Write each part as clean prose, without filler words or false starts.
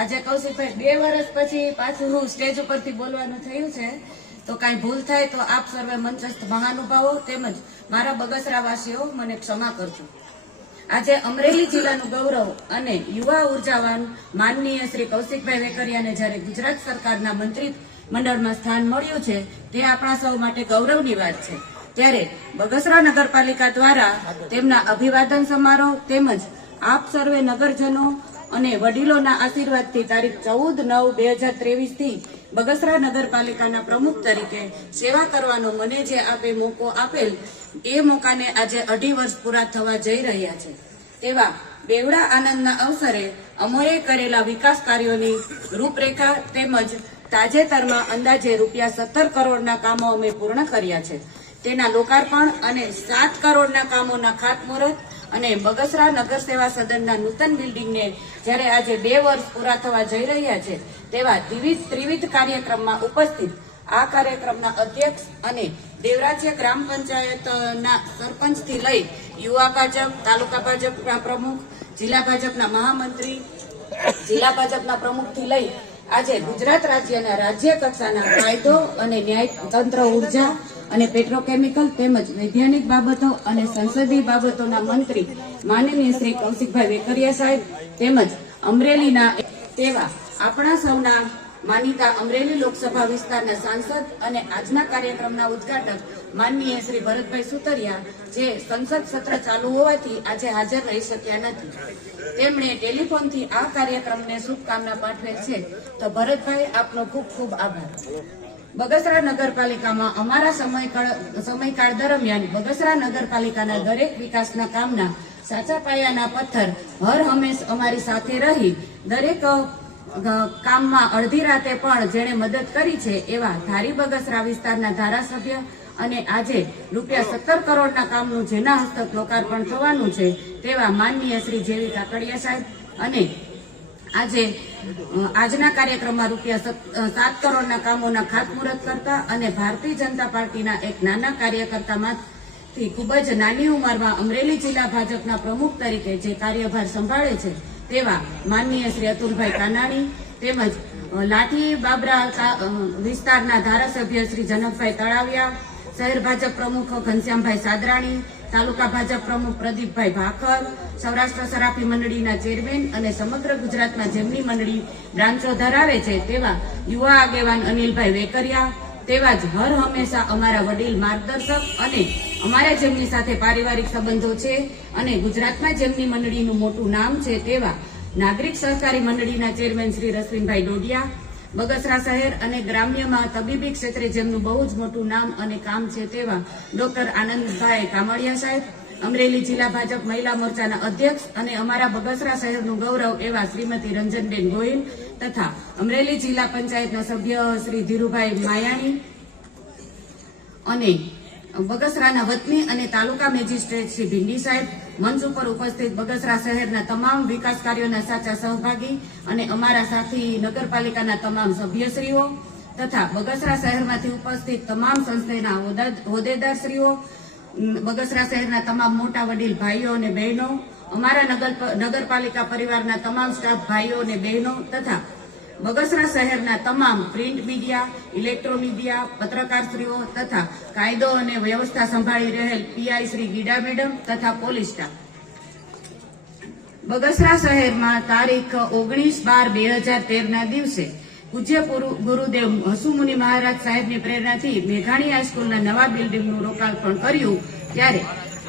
આજે કૌશિકભાઈ 2 વર્ષ પછી પાછું હું સ્ટેજ ઉપરથી બોલવાનું થયું છે, તો કાંઈ ભૂલ થાય તો આપ સર્વે મંચસ્થ મહાનુભાવો તેમજ મારા બગસરાવાસીઓ મને ક્ષમા કરજો। આજે અમરેલી જિલ્લાનું ગૌરવ અને યુવા ઉર્જાવાન માનનીય શ્રી કૌશિકભાઈ વેકરિયાને જ્યારે ગુજરાત સરકારના મંત્રી મંડળમાં સ્થાન મળ્યું છે તે આપણા સૌ માટે ગૌરવની વાત છે। ત્યારે બગસરા નગરપાલિકા દ્વારા તેમના અભિવાદન સમારોહ તેમજ આપ સર્વે નગરજનો અને વડીલોના આશીર્વાદથી તારીખ 14/9/2023 થી બગસરા નગરપાલિકાના પ્રમુખ તરીકે સેવા કરવાનો મને જે આપે મોકો આપેલ એ મોકાને આજે 2.5 વર્ષ પૂરા થવા જઈ રહ્યા છે। તેવા બેવડા આનંદના અવસરે અમોએ કરેલા વિકાસ કાર્યોની રૂપરેખા તેમજ તાજેતરમાં અંદાજે ₹17 કરોડના કામો અમે પૂર્ણ કર્યા છે। તેના લોકાર્પણ અને 7 કરોડના કામોના ખાતમુહૂર્ત અને બગસરા નગર સેવા સદનના નૂતન બિલ્ડિંગને જ્યારે આજે 2 વર્ષ પૂરા થવા જઈ રહ્યા છે તેવા ત્રિવિધ કાર્યક્રમમાં ઉપસ્થિત આ કાર્યક્રમના અધ્યક્ષ અને દેવરાજ્ય ગ્રામ પંચાયતના સરપંચથી લઈ યુવા ભાજપ, તાલુકા ભાજપના પ્રમુખ, જિલ્લા ભાજપના મહામંત્રી, જિલ્લા ભાજપના પ્રમુખથી લઈ આજે ગુજરાત રાજ્યના રાજ્ય કક્ષાના કાયદો અને ન્યાય તંત્ર, ઉર્જા અને પેટ્રોકેમિકલ તેમજ વૈજ્ઞાનિક બાબતો અને સંસદીય બાબતોના મંત્રી માનનીય શ્રી કૌશિકભાઈ વેકરિયા સાહેબ તેમજ અમરેલીના તેવા આપણા સૌના માનીતા અમરેલી લોકસભા વિસ્તારના સાંસદ અને આજના કાર્યક્રમના ઉદ્ઘાટક માનનીય શ્રી ભરતભાઈ સુતરિયા જે સંસદ સત્ર ચાલુ હોવાથી આજે હાજર રહી શક્યા નથી, તેમણે ટેલિફોનથી આ કાર્યક્રમને શુભકામના પાઠવેલ છે। તો ભરતભાઈ, આપનો ખૂબ ખૂબ આભાર। બગસરા નગરપાલિકામાં અમારા સમયકાળ દરમિયાન બગસરા નગરપાલિકાના દરેક વિકાસના કામના સાચા પાયાના પથ્થર હર હંમેશ અમારી સાથે રહી દરેક કામમાં અડધી રાતે પણ જેણે મદદ કરી છે એવા ધારી બગસરા વિસ્તારના ધારાસભ્ય અને આજે ₹17 કરોડના કામનું જેના હસ્તક લોકાર્પણ થવાનું છે તેવા માનનીય શ્રી જેવી કાકડિયા સાહેબ અને આજે આજના કાર્યક્રમમાં ₹7 કરોડના કામોના ખાતમુહૂર્ત કરતા અને ભારતીય જનતા પાર્ટીના એક નાના કાર્યકર્તામાંથી ખૂબ જ નાની ઉંમરમાં અમરેલી જિલ્લા ભાજપના પ્રમુખ તરીકે જે કાર્યભાર સંભાળે છે તેવા માનનીય શ્રી અતુલભાઈ કાનાણી તેમજ લાઠી બાબરા વિસ્તારના ધારાસભ્ય શ્રી જનકભાઈ તળાવિયા, શહેર ભાજપ પ્રમુખ ઘનશ્યામભાઈ સાદરાણી, તાલુકા ભાજપ પ્રમુખ પ્રદીપભાઈ ભાખર, સૌરાષ્ટ્ર સરાફી મંડળીના ચેરમેન અને સમગ્ર ગુજરાતમાં જેમની મંડળી બ્રાન્ચો ધરાવે છે તેવા યુવા આગેવાન અનિલભાઈ વેકરિયા, તેવા જ હર હંમેશા અમારા વડીલ માર્ગદર્શક અને અમારા જેમની સાથે પારિવારિક સંબંધો છે અને ગુજરાતમાં જેમની મંડળીનું મોટું નામ છે તેવા નાગરિક સહકારી મંડળીના ચેરમેન શ્રી રશ્વિનભાઈ ડોડિયા, બગસરા શહેર અને ગ્રામ્યમાં તબીબી ક્ષેત્રે જેમનું બહુ જ મોટું નામ અને કામ છે તેવા ડોક્ટર આનંદભાઈ કામડિયા સાહેબ, અમરેલી જિલ્લા ભાજપ મહિલા મોરચાના અધ્યક્ષ અને અમારા બગસરા શહેરનું ગૌરવ એવા શ્રીમતી રંજનબેન ગોહિલ તથા અમરેલી જિલ્લા પંચાયતના સભ્ય શ્રી ધીરુભાઈ માયાણી અને બગસરાના વતની અને તાલુકા મેજિસ્ટ્રેટ શ્રી ભીંડી સાહેબ, મંચ ઉપર ઉપસ્થિત બગસરા શહેરના તમામ વિકાસ કાર્યોના સાચા સહભાગી અને અમારા સાથી નગરપાલિકાના તમામ સભ્યશ્રીઓ તથા બગસરા શહેરમાંથી ઉપસ્થિત તમામ સંસ્થાના હોદ્દેદારશ્રીઓ, બગસરા શહેરના તમામ મોટા વડીલ ભાઈઓ અને બહેનો, અમારા નગરપાલિકા પરિવારના તમામ સ્ટાફ ભાઈઓ અને બહેનો તથા બગસરા શહેરના તમામ પ્રિન્ટ મીડિયા, ઇલેક્ટ્રો મીડિયા, પત્રકારશ્રીઓ તથા કાયદો અને વ્યવસ્થા સંભાળી રહેલ પીઆઈ શ્રી ગીડા મેડમ તથા પોલીસ સ્ટાફ। બગસરા શહેરમાં તારીખ 19/12/2013ના દિવસે પૂજ્ય ગુરુદેવ હસુમુનિ મહારાજ સાહેબની પ્રેરણાથી મેઘાણી હાઈસ્કૂલના નવા બિલ્ડિંગનું લોકાર્પણ કર્યું ત્યારે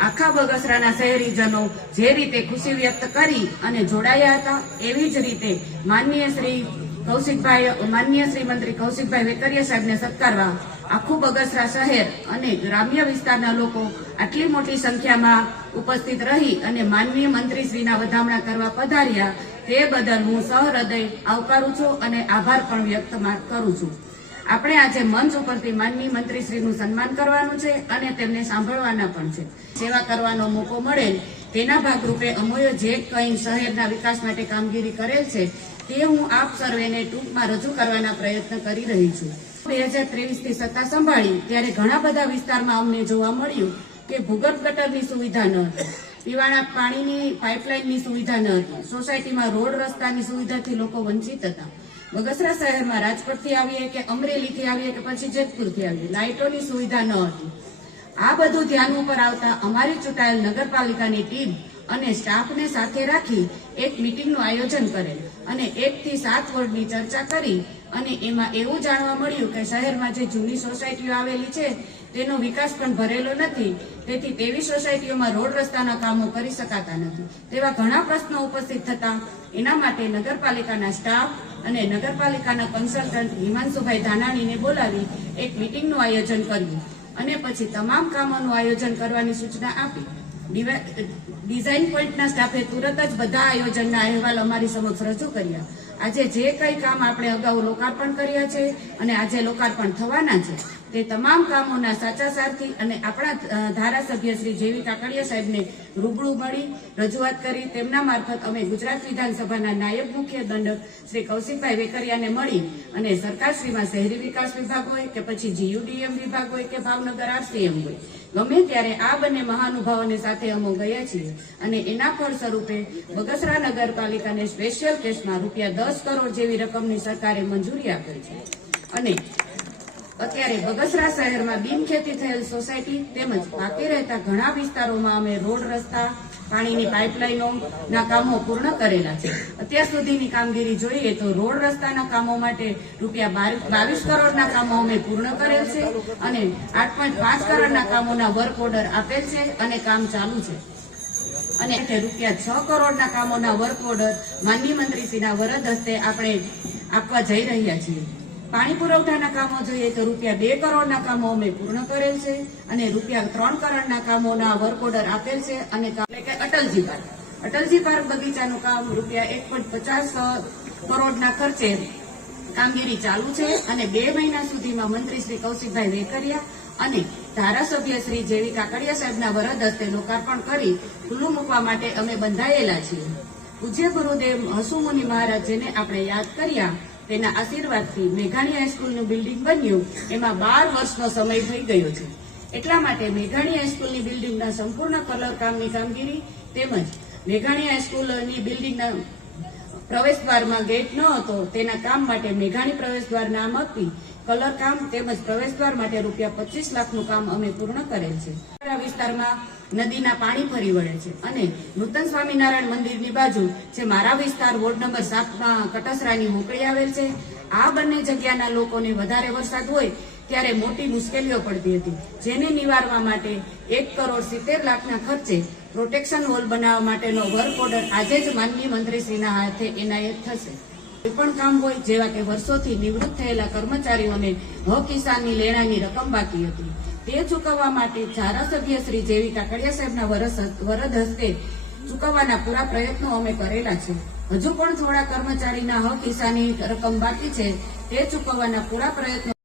આખા બગસરાના શહેરીજનો જે રીતે ખુશી વ્યક્ત કરી અને જોડાયા હતા એવી જ રીતે માનનીય શ્રી મંત્રી કૌશિકભાઈ વેકરિયા સાહેબને સત્કારવા આખું બગસરા શહેર અને ગ્રામ્ય વિસ્તારના લોકો આટલી મોટી સંખ્યામાં ઉપસ્થિત રહી અને માનનીય મંત્રીશ્રીના વધામણા કરવા પધાર્યા તે બદલ હું સહૃદય આવકારું છું અને આભાર પણ વ્યક્ત કરું છું। આપણે આજે મંચ ઉપરથી માનનીય મંત્રીશ્રીનું સન્માન કરવાનું છે અને તેમને સાંભળવાના પણ છે। સેવા કરવાનો મોકો મળેલ તેના ભાગરૂપે અમોએ જે કંઈ શહેરના વિકાસ માટે કામગીરી કરેલ છે તે હું આપ સર્વેને ટૂંકમાં રજૂ કરવાના પ્રયત્ન કરી રહી છું। 2023 થી સત્તા સંભાળી ત્યારે ઘણા બધા વિસ્તારમાં અમને જોવા મળ્યું કે ભૂગર્ભ ગટરની સુવિધા ન હતી, પીવાના પાણીની પાઇપલાઇનની સુવિધા ન હતી. સોસાયટીમાં રોડ રસ્તાની સુવિધાથી લોકો વંચિત હતા. બગસરા શહેરમાં રાજકોટથી આવીએ કે અમરેલીથી આવીએ કે પછી જેતપુરથી આવીએ, લાઇટોની સુવિધા ન હતી. આ બધું ધ્યાન ઉપર આવતા અમારી ચૂંટાયેલ નગરપાલિકાની ટીમ અને સ્ટાફને સાથે રાખી એક મીટિંગનું આયોજન કરેલ અને 1 થી 7 વોર્ડની ચર્ચા કરી અને એમાં એવું જાણવા મળ્યું કે શહેરમાં જે જૂની સોસાયટીઓ આવેલી છે તેનો વિકાસ પણ ભરેલો નથી. તેથી તેવી સોસાયટીઓમાં રોડ રસ્તાના કામો કરી શકાતા નથી. તેવા ઘણા પ્રશ્નો ઉપસ્થિત થતા એના માટે નગરપાલિકાના સ્ટાફ અને નગરપાલિકાના કન્સલ્ટન્ટ હિમાંશુભાઈ ધાનાણીને બોલાવી એક મીટિંગનું આયોજન કર્યું અને પછી તમામ કામોનું આયોજન કરવાની સૂચના આપી. ડિઝાઇન પોઈન્ટના સ્ટાફે તુરત જ બધા આયોજનના અહેવાલ અમારી સમક્ષ રજૂ કર્યા. આજે જે કંઈ કામ આપણે અગાઉ લોકાર્પણ કર્યા છે અને આજે લોકાર્પણ થવાના છે તે તમામ કામોના સાચા સારથી અને આપણા ધારાસભ્ય શ્રી જેવી કાકડિયા સાહેબને રૂબરૂ મળી રજૂઆત કરી. તેમના મારફત અમે ગુજરાત વિધાનસભાના નાયબ મુખ્ય દંડક શ્રી કૌશિકભાઈ વેકરિયાને મળી અને સરકારશ્રીમાં શહેરી વિકાસ વિભાગ હોય કે પછી GUDM વિભાગ હોય કે ભાવનગર RCM હોય, ગમે ત્યારે આ બંને મહાનુભાવોને સાથે અમે ગયા છીએ અને એના ફળ સ્વરૂપે બગસરા નગરપાલિકાને સ્પેશિયલ કેસમાં ₹10 કરોડ જેવી રકમની સરકારે મંજૂરી આપેલ છે. અને અત્યારે બગસરા શહેરમાં બિનખેતી થયેલ સોસાયટી તેમજ બાકી રહેતા ઘણા વિસ્તારોમાં અમે રોડ રસ્તા, પાણીની પાઇપલાઇનો ના કામો પૂર્ણ કરેલા છે. અત્યાર સુધીની કામગીરી જોઈએ તો રોડ રસ્તાના કામો માટે ₹22 કરોડના કામો અમે પૂર્ણ કરેલ છે અને 8.5 કરોડના કામોના વર્ક ઓર્ડર આપેલ છે અને કામ ચાલુ છે. અને ₹6 કરોડના કામોના વર્ક ઓર્ડર માનનીય મંત્રીશ્રીના વરદ હસ્તે આપણે આપવા જઈ રહ્યા છીએ. પાણી પુરવઠાના કામો જોઈએ તો ₹2 કરોડના કામો અમે પૂર્ણ કરેલ છે અને ₹3 કરોડના કામોના વર્ક ઓર્ડર આપેલ છે અને એટલે કે અટલજી પાર્ક બગીચાનું કામ ₹1.50 કરોડના ખર્ચે કામગીરી ચાલુ છે અને 2 મહિના સુધીમાં મંત્રી શ્રી કૌશિકભાઈ વેકરિયા અને ધારાસભ્ય શ્રી જેવી કાકડિયા સાહેબના વરદ હસ્તે લોકાર્પણ કરી ખુલ્લું મૂકવા માટે અમે બંધાયેલા છીએ. પૂજ્ય ગુરુદેવ હસુમુનિ મહારાજ જેને આપણે યાદ કર્યા તેના આશીર્વાદથી મેઘાણી હાઈસ્કૂલનું બિલ્ડિંગ બન્યું. એમાં 12 વર્ષનો સમય થઈ ગયો છે. એટલા માટે મેઘાણી હાઈસ્કૂલની બિલ્ડિંગના સંપૂર્ણ કલર કામની કામગીરી તેમજ મેઘાણી હાઈસ્કૂલની બિલ્ડિંગના પ્રવેશદ્વારમાં ગેટ ન હતો તેના કામ માટે મેઘાણી પ્રવેશદ્વાર નામ આપી કલર કામ તેમજ પ્રવેશદ્વાર માટે ₹25 લાખનું કામ અમે પૂર્ણ કરેલ છે. વિસ્તારમાં નદીના પાણી ફરી વળે છે અને નૂતન સ્વામિનારાયણ મંદિરની બાજુ જે મારા વિસ્તાર વોર્ડ નંબર 7માં કટસરાની મોકળી આવેલ છે, આ બંને જગ્યાના લોકોને વધારે વરસાદ હોય ત્યારે મોટી મુશ્કેલીઓ પડતી હતી, જેને નિવારવા માટે ₹1.70 કરોડના ખર્ચે પ્રોટેક્શન વોલ બનાવવા માટેનો વર્ક ઓર્ડર આજે જ માનનીય મંત્રીશ્રીના હાથે એનાયત થશે. કોઈ પણ કામ હોય જેવા કે વર્ષોથી નિવૃત્ત થયેલા કર્મચારીઓને કિસાનની લેણાની રકમ બાકી હતી તે ચૂકવવા માટે ધારાસભ્ય શ્રી જેવી કાકડિયા સાહેબના વરદ હસ્તે ચૂકવવાના પૂરા પ્રયત્નો અમે કરેલા છે. હજુ પણ થોડા કર્મચારીના કિસાની રકમ બાકી છે તે ચૂકવવાના પૂરા પ્રયત્નો